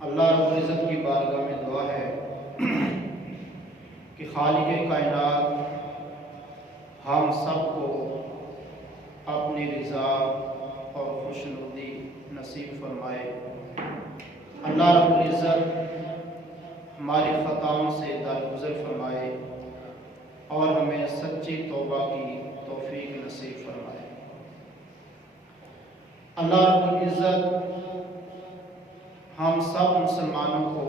اللہ رب العزت کی بارگاہ میں دعا ہے کہ خالق کائنات ہم سب کو اپنی رضا اور خوشنودی نصیب فرمائے۔ اللہ رب العزت ہماری خطاؤں سے درگزر فرمائے اور ہمیں سچی توبہ کی توفیق نصیب فرمائے۔ اللہ رب العزت ہم سب مسلمانوں کو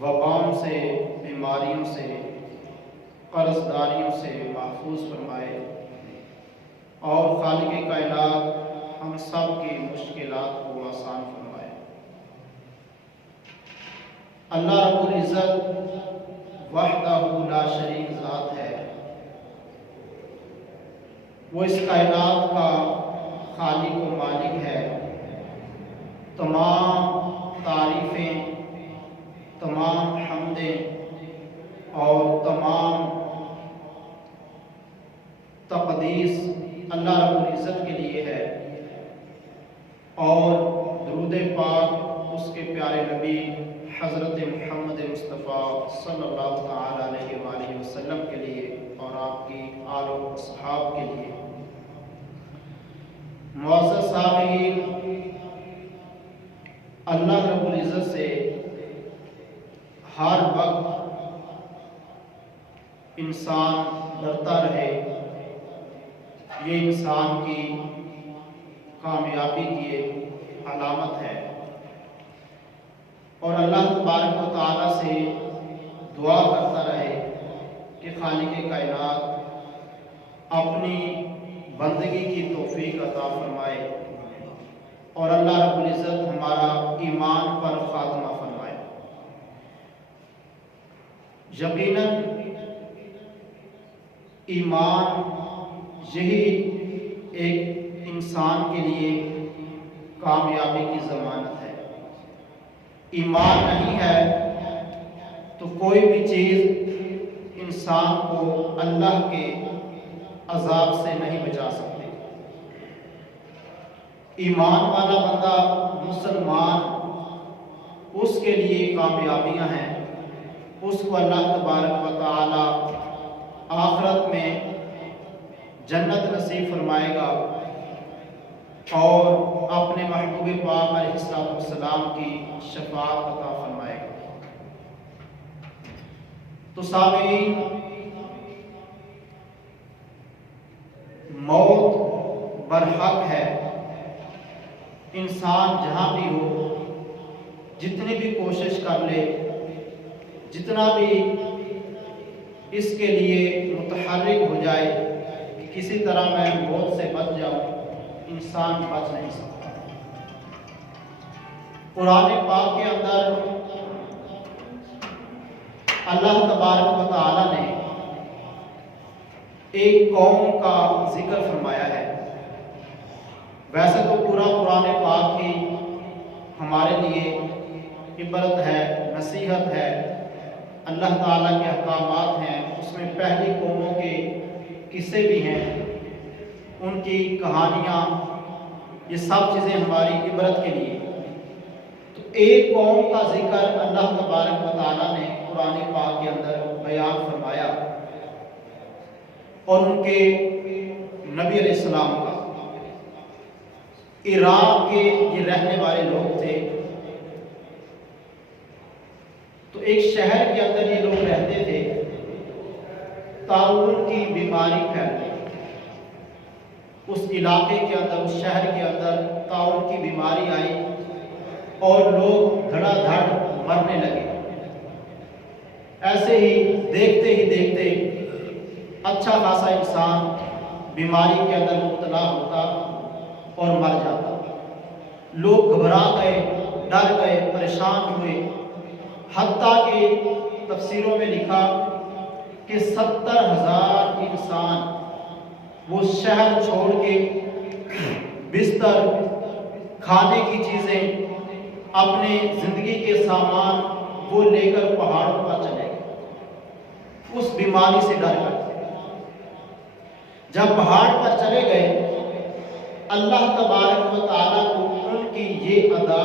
وباؤں سے، بیماریوں سے، قرض داریوں سے محفوظ فرمائے اور خالق کائنات ہم سب کی مشکلات کو آسان فرمائے۔ اللہ رب العزت وحدہ لا شریک ذات ہے، وہ اس کائنات کا خالق و مالک ہے۔ تمام تعریفیں، تمام حمدیں اور تمام تقدیس اللہ رب العزت کے لیے ہے، اور درود پاک اس کے پیارے نبی حضرت محمد مصطفیٰ صلی اللہ تعالی علیہ وآلہ وسلم کے لیے اور آپ کی آل و اصحاب کے لیے۔ معزز سامعین، اللہ رب العزت سے ہر وقت انسان ڈرتا رہے، یہ انسان کی کامیابی کی ایک علامت ہے، اور اللہ تبارک و تعالیٰ سے دعا کرتا رہے کہ خالق کائنات اپنی بندگی کی توفیق عطا فرمائے اور اللہ رب العزت ہمارا ایمان پر خاتمہ فرمائے۔ یقیناً ایمان یہی ایک انسان کے لیے کامیابی کی ضمانت ہے۔ ایمان نہیں ہے تو کوئی بھی چیز انسان کو اللہ کے عذاب سے نہیں بچا سکتی۔ ایمان والا بندہ، مسلمان، اس کے لیے کامیابیاں ہیں، اس کو اللہ تبارک و تعالی آخرت میں جنت نصیب فرمائے گا اور اپنے محبوب پاک علیہ السلام کی شفاعت عطا فرمائے گا۔ تو سامعین، موت برحق ہے۔ انسان جہاں بھی ہو، جتنی بھی کوشش کر لے، جتنا بھی اس کے لیے متحرک ہو جائے کہ کسی طرح میں موت سے بچ جاؤں، انسان بچ نہیں سکتا۔ قرآن پاک کے اندر اللہ تبارک و تعالی نے ایک قوم کا ذکر فرمایا ہے۔ ویسے تو پورا قرآن پاک ہی ہمارے لیے عبرت ہے، نصیحت ہے، اللہ تعالیٰ کے احکامات ہیں، اس میں پہلی قوموں کے قصے بھی ہیں، ان کی کہانیاں، یہ سب چیزیں ہماری عبرت کے لیے۔ تو ایک قوم کا ذکر اللہ تبارک و تعالیٰ نے قرآن پاک کے اندر بیان فرمایا، اور ان کے نبی علیہ السلام کا۔ عراق کے یہ رہنے والے لوگ تھے، تو ایک شہر کے اندر یہ لوگ رہتے تھے۔ طاعون کی بیماری پھیل گئی اس علاقے کے اندر، اس شہر کے اندر طاعون کی بیماری آئی اور لوگ دھڑا دھڑ مرنے لگے۔ ایسے ہی دیکھتے ہی دیکھتے اچھا خاصا انسان بیماری کے اندر مبتلا ہوتا اور مر جاتا۔ لوگ گھبرا گئے، ڈر گئے، پریشان ہوئے، حتیٰ کہ تفسیروں میں لکھا کہ 70,000 انسان وہ شہر چھوڑ کے بستر، کھانے کی چیزیں، اپنے زندگی کے سامان وہ لے کر پہاڑوں پر چلے گئے اس بیماری سے ڈر کر۔ جب پہاڑ پر چلے گئے، اللہ تبارک و تعالیٰ کو ان کی یہ ادا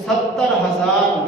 70,000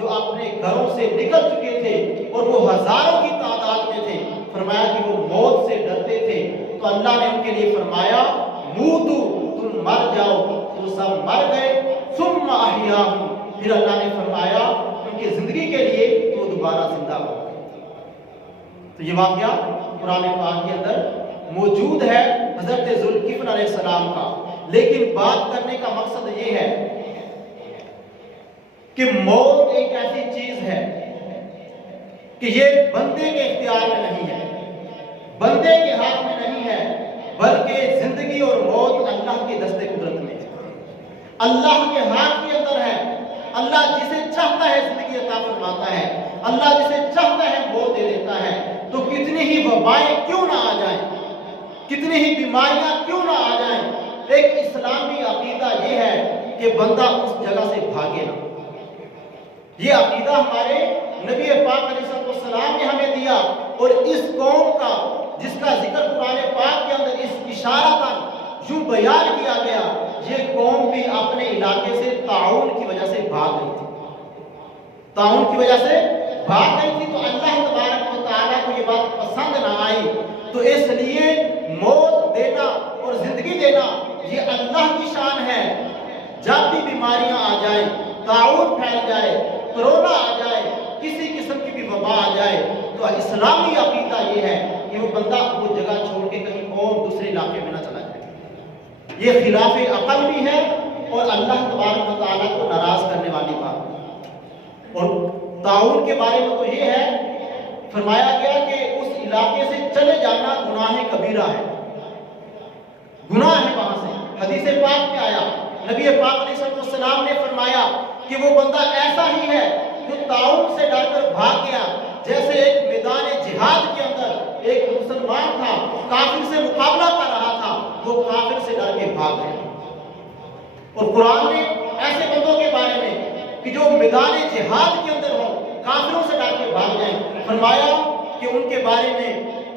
جو اپنے گھروں سے نکل چکے تھے اور وہ ہزاروں کی تعداد میں تھے، فرمایا کہ وہ موت سے ڈرتے تھے، تو اللہ نے ان کے لیے فرمایا موتو، تم مر جاؤ، تو سب مر گئے، ثم احیاہم، پھر اللہ نے فرمایا ان کی زندگی کے لیے تو دوبارہ زندہ ہو گئے۔ تو یہ واقعہ قرآن پاک کے اندر موجود ہے حضرت ذوالکفل علیہ السلام کا، لیکن بات کرنے کا مقصد یہ ہے کہ موت ایک ایسی چیز ہے کہ یہ بندے کے اختیار میں نہیں ہے، بندے کے ہاتھ میں نہیں ہے، بلکہ زندگی اور موت اللہ کے دست قدرت میں ہے، اللہ کے ہاتھ کے اندر ہے۔ اللہ جسے چاہتا ہے زندگی عطا فرماتا ہے، اللہ جسے چاہتا ہے موت دے دیتا ہے۔ تو کتنی ہی وبائیں کیوں نہ آ جائیں، کتنی ہی بیماریاں کیوں نہ آ جائیں، ایک اسلامی عقیدہ یہ ہے کہ بندہ اس جگہ سے بھاگے نہ۔ یہ عقیدہ ہمارے نبی پاک علیہ السلام نے ہمیں دیا، اور اس قوم کا جس کا ذکر قرآن پاک کے اندر اس اشارتاً یوں بیان کیا گیا، یہ قوم بھی اپنے علاقے سے طاعون کی وجہ سے بھاگ گئی تھی، طاعون کی وجہ سے بھاگ گئی تھی۔ تو اللہ تبارک و تعالیٰ کو یہ بات پسند نہ آئی، تو اس لیے موت دینا اور زندگی دینا یہ اللہ کی شان ہے۔ جب بھی بیماریاں آ جائیں، طاعون پھیل جائے، کرونا آ جائے، کسی قسم کی بھی وبا آ جائے، تو اسلامی عقیدہ یہ ہے کہ وہ بندہ وہ جگہ چھوڑ کے کہیں اور دوسرے علاقے میں نہ چلا جائے۔ یہ خلاف عقل بھی ہے اور اللہ تبارک و تعالیٰ کو ناراض کرنے والی بات ہے۔ اور طاعون کے بارے میں تو یہ ہے، فرمایا گیا کہ اس علاقے سے چلے جانا گناہ کبیرہ ہے، گناہ ہے وہاں سے۔ حدیث پاک میں آیا، نبی پاک علیہ السلام نے فرمایا کہ وہ بندہ ایسا ہی ہے جو طاعون سے ڈر کر بھاگ گیا، جیسے ایک میدان جہاد کے اندر ایک مسلمان تھا، کافر سے مقابلہ کر رہا تھا، وہ کافر سے ڈر کے بھاگ گیا۔ اور قرآن نے ایسے بندوں کے بارے میں کہ جو میدان جہاد کے اندر ہوں، کافروں سے ڈر کے بھاگ جائیں، فرمایا کہ ان کے بارے میں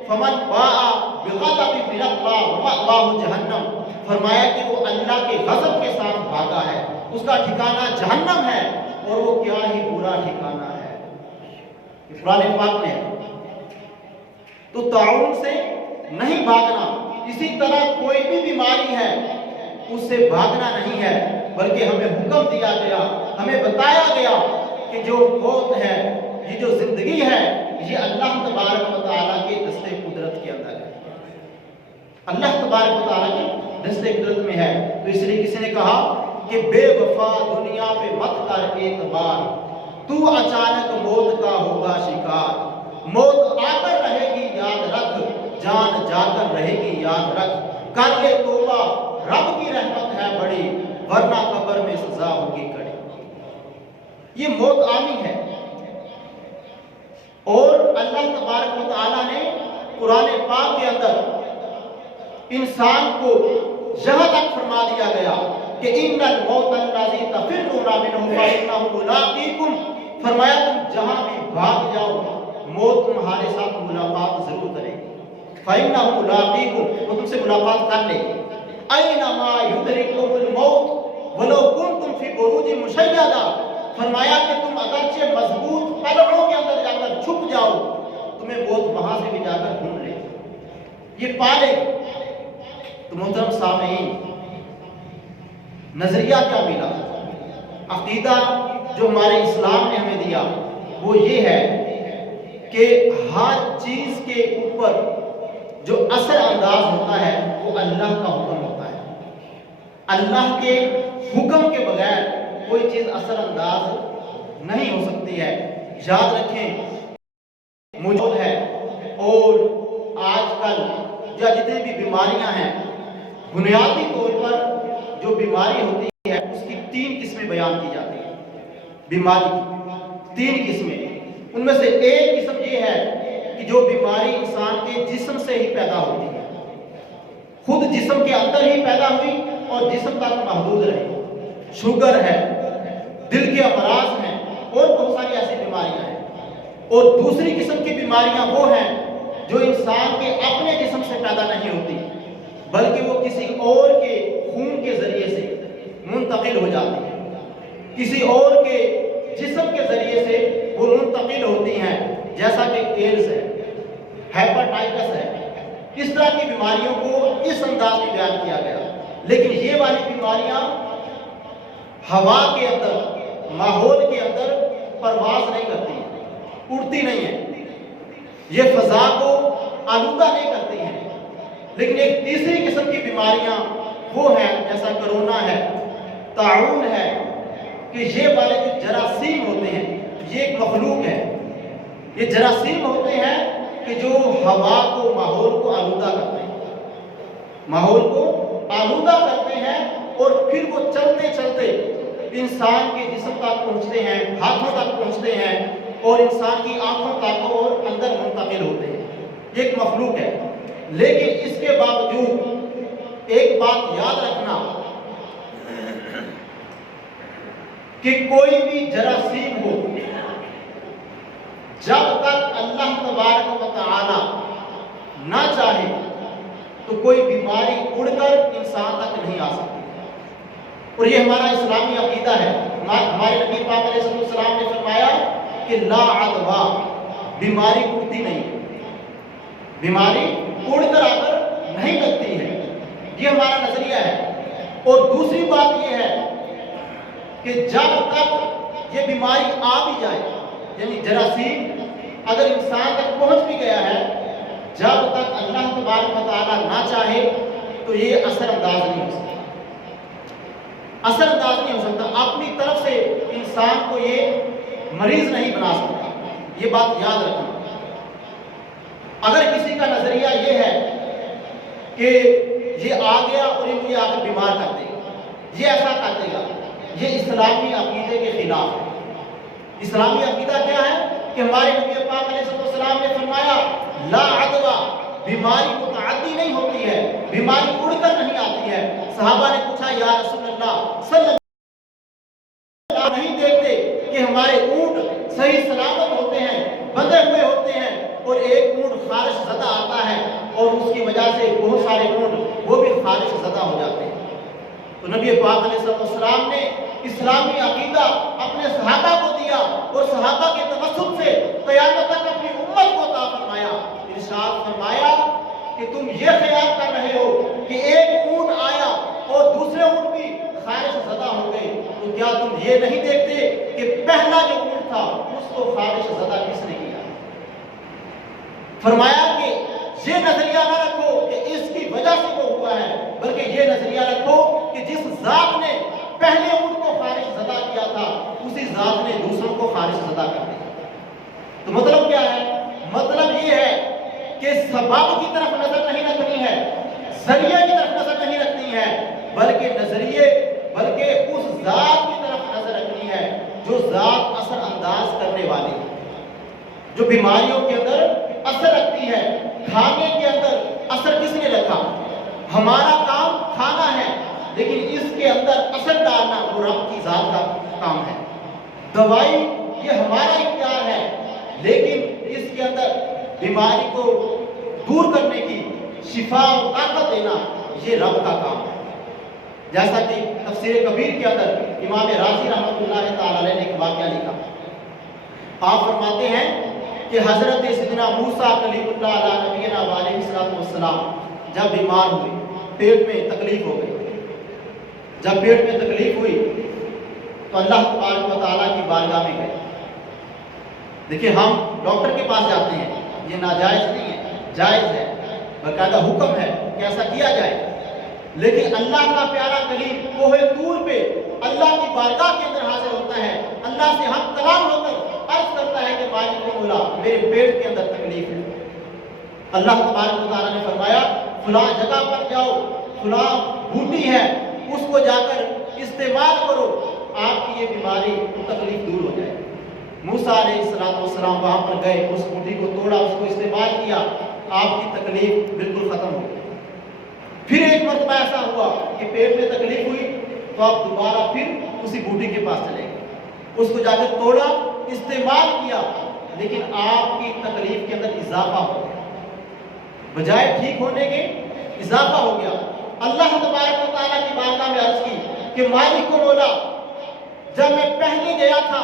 فمن باء بغضب من اللہ ومأواه جہنم، فرمایا کہ وہ اللہ کے غضب کے ساتھ بھاگا ہے، اس کا ٹھکانہ جہنم ہے، اور وہ کیا ہی برا ٹھکانہ ہے۔ قرآن پاک میں تو طاعون سے نہیں بھاگنا، اسی طرح کوئی بھی بیماری ہے اس سے بھاگنا نہیں ہے، بلکہ ہمیں حکم دیا گیا، ہمیں بتایا گیا کہ جو موت ہے، یہ جو زندگی ہے، یہ اللہ تبارک و تعالیٰ کے دست قدرت کے اندر ہے، اللہ تبارک و تعالیٰ کے دست قدرت میں ہے۔ تو اس لیے کسی نے کہا کہ بے وفا دنیا پہ مت کر اعتبار، تو اچانک موت کا ہوگا شکار، موت آ کر رہے گی یاد رکھ، جان جا کر رہے گی یاد رکھ، کر لے توبہ رب کی رحمت ہے بڑی، ورنہ قبر میں سزا ہوگی کڑی۔ یہ موت آنی ہے، اور اللہ تبارک و تعالیٰ نے قرآن پاک کے اندر انسان کو یہاں تک فرما دیا گیا کہ ان الموت الذی تفرون منہ فانہ ملاقیکم، فرمایا تم جہاں بھی بھاگ جاؤ، موت تمہارے ساتھ ملاقات ضرور کرے گی، فانہ ملاقیکم، وہ تم سے ملاقات کر لے گی، اینما یدرککم الموت ولو کنتم فی بروج مشیدہ، فرمایا کہ تم اگرچہ مضبوط قلعوں کے اندر جا کر چھپ جاؤ، تمہیں موت وہاں سے بھی جا کر ڈھونڈ لے، یہ پالے۔ تو محترم سامعین، نظریہ کیا ملا؟ عقیدہ جو ہمارے اسلام نے ہمیں دیا وہ یہ ہے کہ ہر چیز کے اوپر جو اثر انداز ہوتا ہے وہ اللہ کا حکم ہوتا ہے، اللہ کے حکم کے بغیر کوئی چیز اثر انداز نہیں ہو سکتی ہے۔ یاد رکھیں موجود ہے، اور آج کل یا جتنی بھی بیماریاں ہیں، بنیادی طور پر جو بیماری ہوتی ہے اس کی 3 قسمیں بیان کی جاتی ہیں، بیماری کی 3 قسمیں، ان میں سے ایک قسم یہ ہے کہ جو بیماری انسان کے جسم سے ہی پیدا ہوتی ہے، خود جسم کے اندر ہی پیدا ہوئی اور جسم تک محدود رہی، شوگر ہے، دل کے امراض ہیں، اور بہت ساری ایسی بیماریاں ہیں۔ اور دوسری قسم کی بیماریاں وہ ہیں جو انسان کے اپنے جسم سے پیدا نہیں ہوتی، بلکہ وہ کسی اور کے خون کے ذریعے سے منتقل ہو جاتی ہے، کسی اور کے جسم کے ذریعے سے وہ منتقل ہوتی ہیں، جیسا کہ ایڈز ہے، ہیپاٹائٹس ہے، اس طرح کی بیماریوں کو اس انداز میں بیان کیا گیا۔ لیکن یہ والی بیماریاں ہوا کے اندر، ماحول کے اندر پرواز نہیں کرتی ہیں، اڑتی نہیں ہیں، یہ فضا کو آلودہ نہیں کرتی ہیں۔ لیکن ایک تیسری قسم کی بیماریاں وہ ہیں، جیسا کرونا ہے، طاعون ہے، کہ یہ والے جو جراثیم ہوتے ہیں، یہ ایک مخلوق ہے، یہ جراثیم ہوتے ہیں کہ جو ہوا کو، ماحول کو آلودہ کرتے ہیں، ماحول کو آلودہ کرتے ہیں، اور پھر وہ چلتے چلتے انسان کے جسم تک پہنچتے ہیں، ہاتھوں تک پہنچتے ہیں، اور انسان کی آنکھوں تک اور اندر منتقل ہوتے ہیں۔ یہ ایک مخلوق ہے۔ لیکن اس کے باوجود ایک بات یاد رکھنا کہ کوئی بھی جراثیم ہو، جب تک اللہ تبارک و تعالی نہ چاہے تو کوئی بیماری اڑ کر انسان تک نہیں آ سکتی۔ اور یہ ہمارا اسلامی عقیدہ ہے۔ ہمارے نبی پاک علیہ السلام نے فرمایا کہ لا عدوا، بیماری اڑتی نہیں، بیماری اڑ کر آ کر نہیں لگتی ہے، یہ ہمارا نظریہ ہے۔ اور دوسری بات یہ ہے کہ جب تک یہ بیماری آ بھی جائے، یعنی جراثیم اگر انسان تک پہنچ بھی گیا ہے، جب تک اللہ تبارک و تعالی نہ چاہے تو یہ اثر انداز نہیں ہو سکتا، اثر انداز نہیں ہو سکتا، اپنی طرف سے انسان کو یہ مریض نہیں بنا سکتا۔ یہ بات یاد رکھنا۔ اگر کسی کا نظریہ یہ ہے کہ یہ آ گیا اور یہ مجھے آ کر بیمار کر دے گا، یہ ایسا کر دے گا، یہ اسلامی عقیدے کے خلاف ہے۔ اسلامی عقیدہ کیا ہے کہ ہمارے نبی پاک علیہ السلام نے فرمایا لا عدوا، بیماری متعدی نہیں ہوتی ہے، بیماری اڑ کر نہیں آتی ہے۔ صحابہ نے پوچھا یا رسول اللہ صلی اللہ نہیں دیکھتے کہ ہمارے اونٹ صحیح سلامت ہوتے ہیں، بندھے ہوئے ہوتے ہیں، اور ایک اونٹ خارش زدہ آتا ہے اور اس کی وجہ سے بہت سارے اونٹ وہ بھی خارش زدہ ہو جاتے ہیں۔ تو نبی پاک علیہ السلام نے اسلامی عقیدہ اپنے صحابہ کو دیا، اور صحابہ کے توسط سے قیامت تک اپنی امت کو عطا فرمایا۔ ارشاد فرمایا کہ تم یہ خیال کر رہے ہو کہ ایک اونٹ آیا اور دوسرے اونٹ بھی خارش زدہ ہو گئے، تو کیا تم یہ نہیں دیکھتے کہ پہلا جو اونٹ تھا اس کو خارش زدہ کس نے کیا؟ فرمایا کہ یہ نظریہ نہ رکھو کہ اس کی وجہ سے وہ ہوا ہے، بلکہ یہ نظریہ رکھو کہ جس ذات نے پہلے اونٹ کو خارش زدہ کیا تھا، اسی ذات نے دوسروں کو خارش زدہ کر دیا۔ تو مطلب کیا ہے؟ مطلب یہ ہے کہ سبب کی طرف نظر نہیں رکھنی ہے، ذریعے کی طرف نظر نہیں رکھنی ہے، بلکہ اس ذات کی طرف نظر رکھنی ہے جو ذات اثر انداز کرنے والی ہے، جو بیماریوں کے اندر اثر رکھتی ہے۔ کھانے کے اندر اثر کس نے رکھا؟ ہمارا کام کھانا ہے، لیکن اس کے اندر اثر ڈالنا وہ رب کی ذات کا کام ہے۔ دوائی یہ ہمارا اختیار ہے، لیکن اس کے اندر بیماری کو دور کرنے کی شفا اور طاقت دینا یہ رب کا کام ہے۔ جیسا کہ تفسیر کبیر کے اندر امام رازی رحمۃ اللہ تعالی علیہ نے ایک واقعہ لکھا۔ آپ فرماتے ہیں کہ حضرت سیدنا موسیٰ کلیم اللہ علیہ نبینا علیہ السلام جب بیمار ہوئے، پیٹ میں تکلیف ہو گئی، جب پیٹ میں تکلیف ہوئی تو اللہ تبارک و تعالیٰ کی بارگاہ میں گئے۔ دیکھیں ہم ڈاکٹر کے پاس جاتے ہیں، یہ ناجائز نہیں ہے، جائز ہے، باقاعدہ حکم ہے کہ ایسا کیا جائے، لیکن اللہ کا پیارا کلیم کوہ طور پہ اللہ کی بارگاہ کے اندر حاضر ہوتا ہے، اللہ سے ہم کلام ہو کر عرض کرتا ہے کہ مالک و مولا میرے پیٹ کے اندر تکلیف ہے۔ اللہ تبارک و تعالیٰ نے فرمایا فلاں جگہ پر جاؤ، فلاں بوٹی ہے، اس کو جا کر استعمال کرو، آپ کی یہ بیماری تکلیف دور ہو جائے۔ موسیٰ علیہ السلام وہاں پر گئے، اس بوٹی کو توڑا، اس کو استعمال کیا، آپ کی تکلیف بالکل ختم ہو گئی۔ پھر ایک مرتبہ ایسا ہوا کہ پیٹ میں تکلیف ہوئی تو آپ دوبارہ پھر اسی بوٹی کے پاس چلے گئے، اس کو جا کر توڑا، استعمال کیا، لیکن آپ کی تکلیف کے اندر اضافہ ہو گیا، بجائے ٹھیک ہونے کے اضافہ ہو گیا۔ اللہ تبارک و تعالیٰ کی بارگاہ میں عرض کی کہ مالک و مولا جب میں پہلے گیا تھا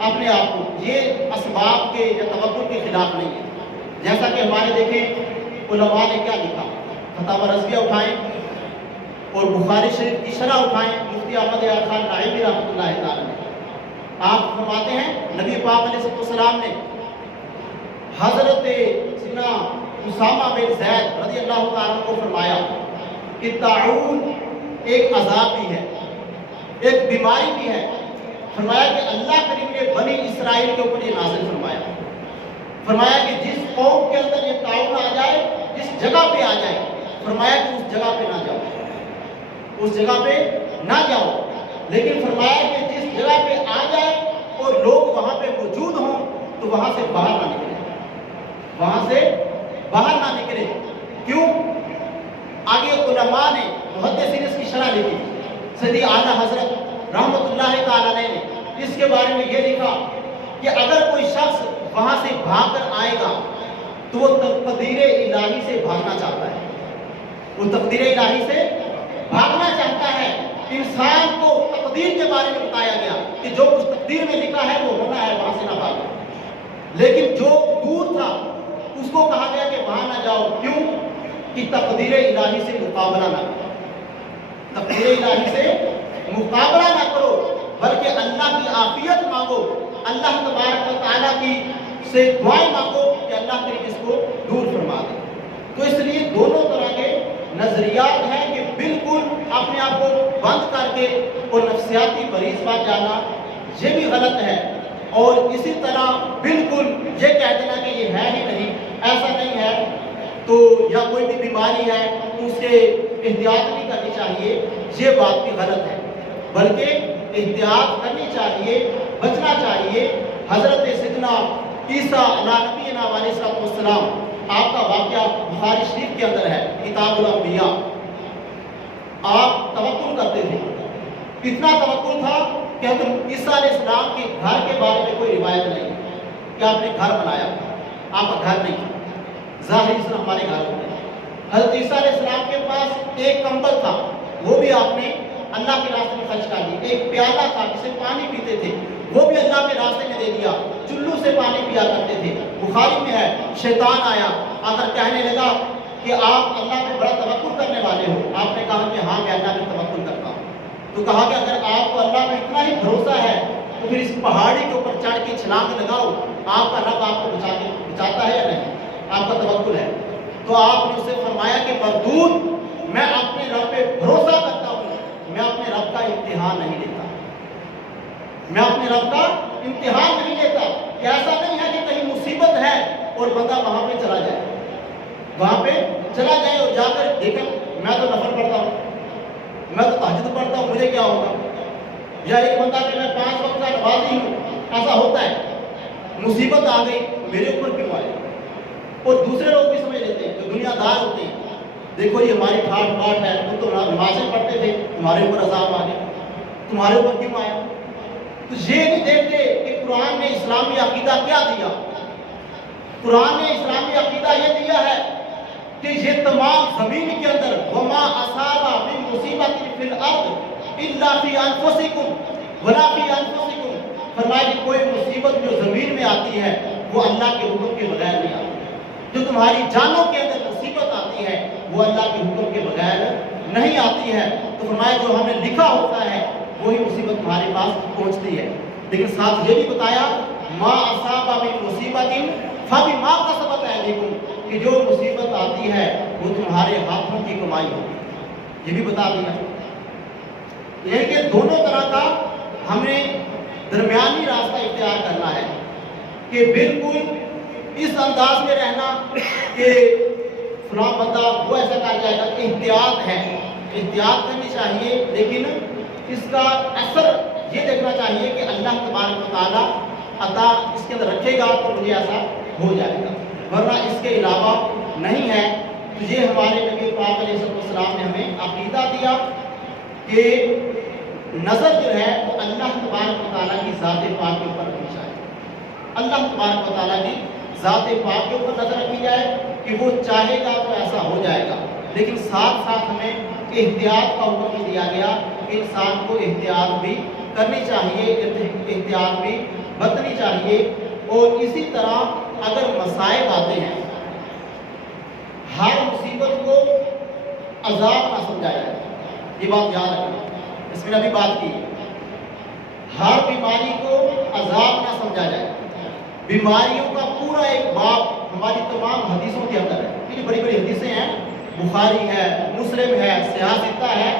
اپنے آپ کو، یہ اسباب کے یا توکل کے خلاف نہیں ہے۔ جیسا کہ ہمارے دیکھیں علماء نے کیا لکھا، فتاوی رضویہ اٹھائیں اور بخاری شریف کی شرح اٹھائیں، مفتی احمد یار خان نائبی رحمۃ اللہ تعالی نے، آپ فرماتے ہیں نبی پاک علیہ السلام نے حضرت سیدنا اسامہ بن زید رضی اللہ تعالیٰ کو فرمایا کہ طاعون ایک عذاب بھی ہے، ایک بیماری بھی ہے۔ فرمایا کہ اللہ کریم نے بنی اسرائیل کے اوپر یہ نازل فرمایا، فرمایا کہ جس قوم کے اندر یہ طاعون آ جائے، جس جگہ پہ آ جائے، فرمایا کہ اس جگہ پہ نہ جاؤ، اس جگہ پہ نہ جاؤ، لیکن فرمایا کہ جس جگہ پہ آ جائے اور لوگ وہاں پہ موجود ہوں تو وہاں سے باہر نہ نکلے، وہاں سے باہر نہ نکلے۔ کیوں؟ آگے علماء نے محدثین اس کی شرح لکھی، سیدی اعلیٰ حضرت رحمۃ اللہ تعالی نے اس کے بارے میں یہ لکھا کہ اگر کوئی شخص وہاں سے بھاگ کر آئے گا تو وہ تقدیر الہی سے بھاگنا چاہتا ہے، وہ تقدیر الہی سے بھاگنا چاہتا ہے۔ انسان کو تقدیر کے بارے میں بتایا گیا کہ جو کچھ تقدیر میں لکھا ہے وہ ہونا ہے، وہاں سے نہ بھاگو، لیکن جو دور تھا اس کو کہا گیا کہ وہاں نہ جاؤ۔ کیوں؟ کہ تقدیر الہی سے مقابلہ نہ کرو، تقدیر الہی سے مقابلہ نہ کرو، بلکہ اللہ کی عافیت مانگو، اللہ تبارک و تعالیٰ کی سے دعائیں مانگو کہ اللہ کریم اس کو دور فرما دے۔ تو اس لیے دونوں طرح کے نظریات ہیں کہ بالکل اپنے آپ کو بند کر کے اور نفسیاتی مریض بن جانا یہ بھی غلط ہے، اور اسی طرح بالکل یہ کہہ دینا کہ یہ ہے ہی نہیں، ایسا نہیں ہے، تو یا کوئی بھی بیماری ہے تو اس کے احتیاط نہیں کرنی چاہیے، یہ بات بھی غلط ہے، بلکہ احتیاط کرنی چاہیے، بچنا چاہیے۔ حضرت سیدنا عیسیٰ علیہ نبینا علیہ السلام، آپ کا واقعہ بخاری شریف کے اندر ہے، کتاب الانبیاء۔ آپ توکل کرتے تھے، اتنا توکل تھا کہ حضرت عیسیٰ علیہ السلام کے گھر کے بارے میں کوئی روایت نہیں کہ آپ نے گھر بنایا، آپ کا گھر نہیں، ظاہری اس طرح ہمارے گھر ہوتے ہیں۔ حضرت عیسیٰ علیہ السلام کے پاس ایک کمبل تھا، وہ بھی آپ نے اللہ کے راستے میں خرچ کر دی، ایک پیالہ تھا جسے پانی پیتے تھے، وہ بھی اللہ کے راستے میں دے دیا، چلو سے پانی پیا کرتے تھے۔ بخاری میں ہے، شیطان آیا آ کر کہنے لگا کہ آپ اللہ پہ بڑا توکل کرنے والے ہو۔ آپ نے کہا کہ ہاں میں اللہ پہ توکل کرتا ہوں۔ تو کہا کہ اگر آپ کو اللہ پہ اتنا ہی بھروسہ ہے تو پھر اس پہاڑی کے اوپر چڑھ کے چھلانگ لگاؤ، آپ کا رب آپ کو بچاتا ہے یا نہیں؟ آپ کا توکل ہے۔ تو آپ نے اسے فرمایا کہ مردود، میں اپنے رب پہ بھروسہ کرتا ہوں، میں اپنے رب کا امتحان نہیں لیتا، میں اپنے رب کا امتحان نہیں لیتا۔ کہ ایسا نہیں ہے کہ کہیں مصیبت ہے اور بندہ وہاں پہ چلا جائے، وہاں پہ چلا جائے اور جا کر دیکھیں میں تو نفل پڑھتا ہوں، میں تو تہجد پڑھتا ہوں، مجھے کیا ہوگا؟ یا ایک بندہ کہ میں 5 وقت کا نمازی ہوں، ایسا ہوتا ہے، مصیبت آ گئی میرے اوپر کیوں آئی؟ اور دوسرے لوگ بھی سمجھ لیتے ہیں جو دنیا دار ہوتے ہیں، دیکھو یہ ہماری ٹھاٹ باٹ ہے، تم تو نمازیں پڑھتے تھے، تمہارے اوپر عذاب آ گیا، تمہارے اوپر کیوں آیا؟ تو یہ نہیں دیکھتے کہ قرآن نے اسلامی عقیدہ کیا دیا۔ قرآن نے اسلامی عقیدہ یہ دیا ہے کہ یہ تمام زمین کے اندر وما اصاب من مصیبت فی الارض الا فی انفسکم ولا فی انفسکم، فرمایا کہ کوئی مصیبت جو زمین میں آتی ہے وہ اللہ کے حکم کے بغیر نہیں آتی، جو تمہاری جانوں کے اندر مصیبت آتی ہے وہ اللہ کے حکم کے بغیر نہیں آتی ہے۔ تو فرمایا جو ہم نے لکھا ہوتا ہے وہی مصیبت تمہارے پاس پہنچتی ہے، لیکن ساتھ یہ بھی بتایا ما اصاب من مصیبت فبما کسبت ایدیکم، کہ جو مصیبت آتی ہے وہ تمہارے ہاتھوں کی کمائی ہوگی، یہ بھی بتا دیا۔ یہ کہ دونوں طرح کا ہمیں درمیانی راستہ اختیار کرنا ہے کہ بالکل اس انداز میں رہنا کہ فلاں بندہ وہ ایسا کر جائے گا، احتیاط ہے، احتیاط کرنی چاہیے، لیکن اس کا اثر یہ دیکھنا چاہیے کہ اللہ تبارک و تعالیٰ عطا اس کے اندر رکھے گا تو مجھے ایسا ہو جائے گا، ورنہ اس کے علاوہ نہیں ہے۔ تو یہ ہمارے نبی پاک علیہ السلام نے ہمیں عقیدہ دیا کہ نظر جو ہے وہ اللہ تبارک و تعالیٰ کی ذات پاک کے اوپر رکھنی چاہیے، اللہ تبارک و تعالیٰ کی ذات پاک کے اوپر نظر رکھی جائے کہ وہ چاہے گا تو ایسا ہو جائے گا، لیکن ساتھ ساتھ ہمیں احتیاط کا حکم بھی دیا گیا کہ انسان کو احتیاط بھی کرنی چاہیے، احتیاط بھی برتنی چاہیے. اور اسی طرح اگر مصائب آتے ہیں ہر مصیبت کو عذاب نہ سمجھا جائے. یہ بات یاد رکھنا، اس میں ابھی بات کی. ہر بیماری کو عذاب نہ سمجھا جائے. بیماریوں کا پورا ایک باب ہماری تمام حدیثوں کے اندر ہے. یہ بڑی بڑی حدیثیں ہیں، بخاری ہے، مسلم ہے، صحیح ستہ ہے،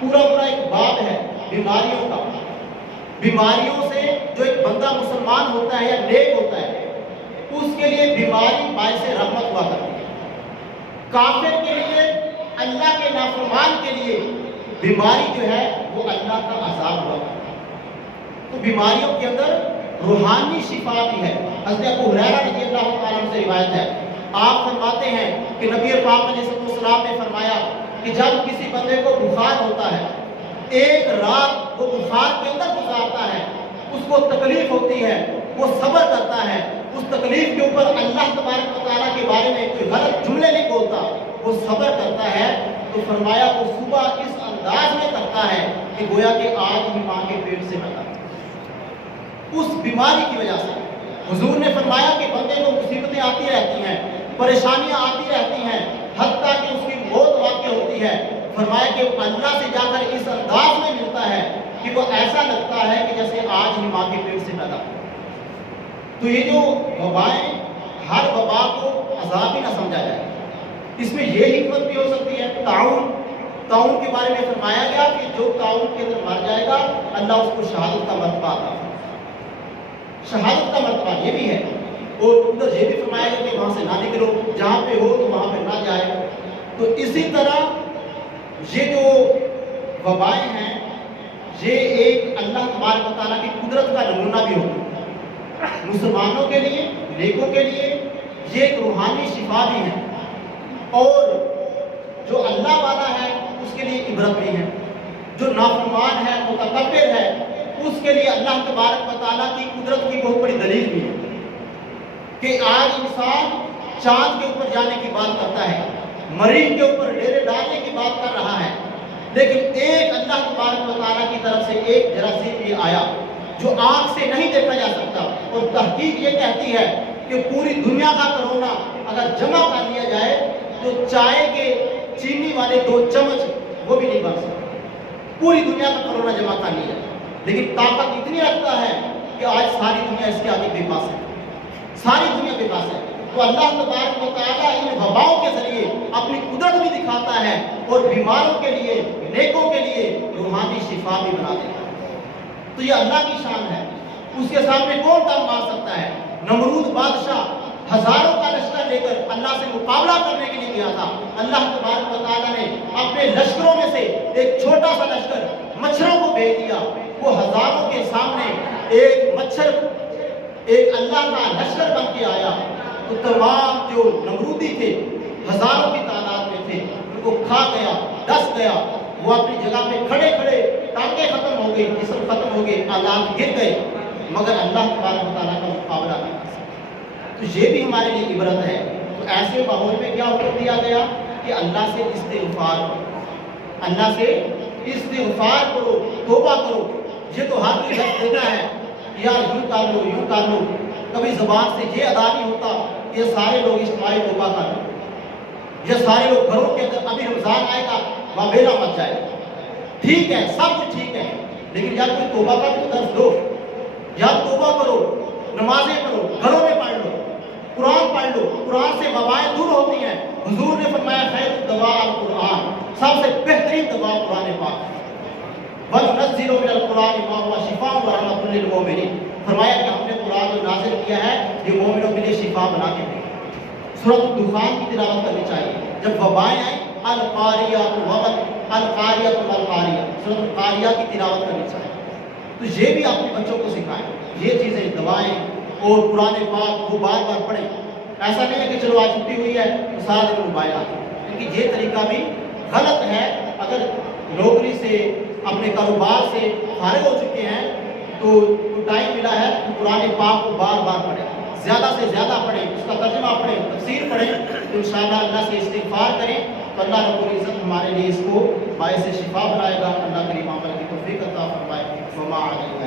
پورا ایک باب ہے بیماریوں کا. بیماریوں سے جو ایک بندہ مسلمان ہوتا ہے یا نیک ہوتا ہے اس کے لیے بیماری باعث رحمت ہوا کرتی ہے. کافر کے لیے، اللہ کے نافرمان کے لیے بیماری جو ہے وہ اللہ کا عذاب ہوا کرتی ہے. تو بیماریوں کے اندر روحانی شفا بھی ہے. حضرت ابو ہریرہ رضی اللہ تعالیٰ عنہ سے روایت ہے، آپ فرماتے ہیں کہ نبی پاک علیہ السلام نے فرمایا کہ جب کسی بندے کو بخار ہوتا ہے، ایک رات وہ بخار کے اندر گزارتا ہے، اس کو تکلیف ہوتی ہے، وہ صبر کرتا ہے، اس تکلیف کے اوپر اللہ تبارک و تعالیٰ کے بارے میں کوئی غلط جملے نہیں بولتا، وہ صبر کرتا ہے، تو فرمایا وہ صبح اس انداز میں کرتا ہے کہ گویا کہ آج ہی ماں کے پیٹ سے پیدا ہوا. اس بیماری کی وجہ سے حضور نے فرمایا کہ بندے کو مصیبتیں آتی رہتی ہیں، پریشانیاں آتی رہتی ہیں، حتیٰ کہ اس کی موت واقع ہوتی ہے. فرمایا کہ اللہ سے جا کر اس انداز میں ملتا ہے کہ وہ ایسا لگتا ہے کہ جیسے آج ہی ماں کے پیٹ سے پیدا ہوا. تو یہ جو وبائیں، ہر وبا کو عذاب ہی نہ سمجھا جائے. اس میں یہ حکمت بھی ہو سکتی ہے. تعاون کے بارے میں فرمایا گیا کہ جو تعاون کے اندر مر جائے گا اللہ اس کو شہادت کا مرتبہ عطا فرمائے. شہادت کا مرتبہ یہ بھی ہے. اور ادھر یہ بھی فرمایا گیا کہ وہاں سے نہ نکلو، جہاں پہ ہو تو وہاں پہ نہ جائے. تو اسی طرح یہ جو وبائیں ہیں یہ ایک اللہ تبارک و تعالیٰ کی قدرت کا نمونہ بھی ہوگا. مسلمانوں کے لیے، نیکوں کے لیے یہ ایک روحانی شفا بھی ہے، اور جو اللہ والا ہے اس کے لیے عبرت بھی ہے. جو نافرمان ہے، متکبر ہے، اس کے لیے اللہ تبارک و تعالیٰ کی قدرت کی بہت بڑی دلیل بھی ہے کہ آج انسان چاند کے اوپر جانے کی بات کرتا ہے، مریخ کے اوپر ڈیرے ڈالنے کی بات کر رہا ہے، لیکن ایک اللہ تبارک و تعالیٰ کی طرف سے ایک جراثیم بھی آیا جو آنکھ سے نہیں دیکھا جا سکتا. اور تحقیق یہ کہتی ہے کہ پوری دنیا کا کرونا اگر جمع کر لیا جائے تو چائے کے چینی والے 2 چمچ وہ بھی نہیں بن سکتے. پوری دنیا کا کرونا جمع کر لیا جائے، لیکن طاقت اتنی رکھتا ہے کہ آج ساری دنیا اس کے آگے بے پاس ہے، ساری دنیا بے پاس ہے. تو اللہ تبارک و تعالیٰ ان وباؤں کے ذریعے اپنی قدرت بھی دکھاتا ہے اور بیماروں کے لیے، نیکوں کے لیے روحانی شفا بھی بنا دیتا ہے. تو یہ اللہ کی شان ہے. اس کے سامنے کون دم مار سکتا ہے؟ نمرود بادشاہ ہزاروں کا لشکر لے کر اللہ سے مقابلہ کرنے کے لیے گیا تھا. اللہ تبارک و تعالیٰ نے اپنے لشکروں میں سے ایک چھوٹا سا لشکر مچھروں کو بھیج دیا. وہ ہزاروں کے سامنے ایک مچھر، ایک اللہ کا لشکر بن کے آیا. تو تمام جو نمرودی تھے، ہزاروں کی تعداد میں تھے، ان کو کھا گیا، ڈس گیا. وہ اپنی جگہ پہ کھڑے کھڑے ٹانگیں ختم ہو گئی، جسم ختم ہو گئے، آلات گر گئے، مگر اللہ تبارک و تعالیٰ کا مقابلہ نہیں کر سکتے. تو یہ بھی ہمارے لیے عبرت ہے. تو ایسے ماحول میں کیا حکم دیا گیا کہ اللہ سے استغفار کرو، اللہ سے استغفار کرو، توبہ کرو. یہ تو ہر کوئی لفظ دیتا ہے یار یوں کر لو، یوں کر لو. کبھی زبان سے یہ ادا نہیں ہوتا کہ یہ سارے لوگ اجتماعی توبہ کر لو، یہ سارے لوگ گھروں کے اندر ابھی رمضان آئے گا وابیلا مچ جائے. ٹھیک ہے، سب کچھ ٹھیک ہے، لیکن یا کوئی توبہ کا بھی درس دو، یا توبہ کرو، نمازیں پڑھو، گھروں میں پڑھ لو، قرآن پڑھ لو. قرآن سے وبائیں دور ہوتی ہیں. حضور نے فرمایا خیر الدواء القرآن، سب سے بہترین دوا قرآن پاک. وَنُنَزِّلُ مِنَ الْقُرْآنِ مَا هُوَ شِفَاءٌ وَرَحْمَةٌ لِّلْمُؤْمِنِينَ. فرمایا کہ ہم نے قرآن جو نازل کیا ہے یہ مومنوں کے لیے شفا بنا کے دیا. سورۃ الدخان کی تلاوت کرنی چاہیے. جب وبائیں آئیں القاریۃ وقت القاریۃ والقاریہ، سورۃ القاریہ کی تلاوت کرنی چاہیے. تو یہ بھی اپنے بچوں کو سکھائیں. یہ چیزیں، دوائیں اور قرآن پاک وہ بار بار پڑھیں. ایسا نہیں ہے کہ چلو آج چھٹی ہوئی ہے تو سارا دن موبائل آتے ہیں، کیونکہ یہ طریقہ بھی غلط ہے. اگر نوکری سے، اپنے کاروبار سے فارغ ہو چکے ہیں تو ٹائم ملا ہے تو قرآن پاک کو بار بار پڑھیں، زیادہ سے زیادہ پڑھیں، اس کا ترجمہ پڑھیں، تفسیر پڑھیں. تو انشاءاللہ اللہ سے استغفار کریں تو اللہ رب العزت ہمارے لیے اس کو باعث شفا بنائے گا. اللہ کریم عمل کی توفیق عطا فرمائے. وما علینا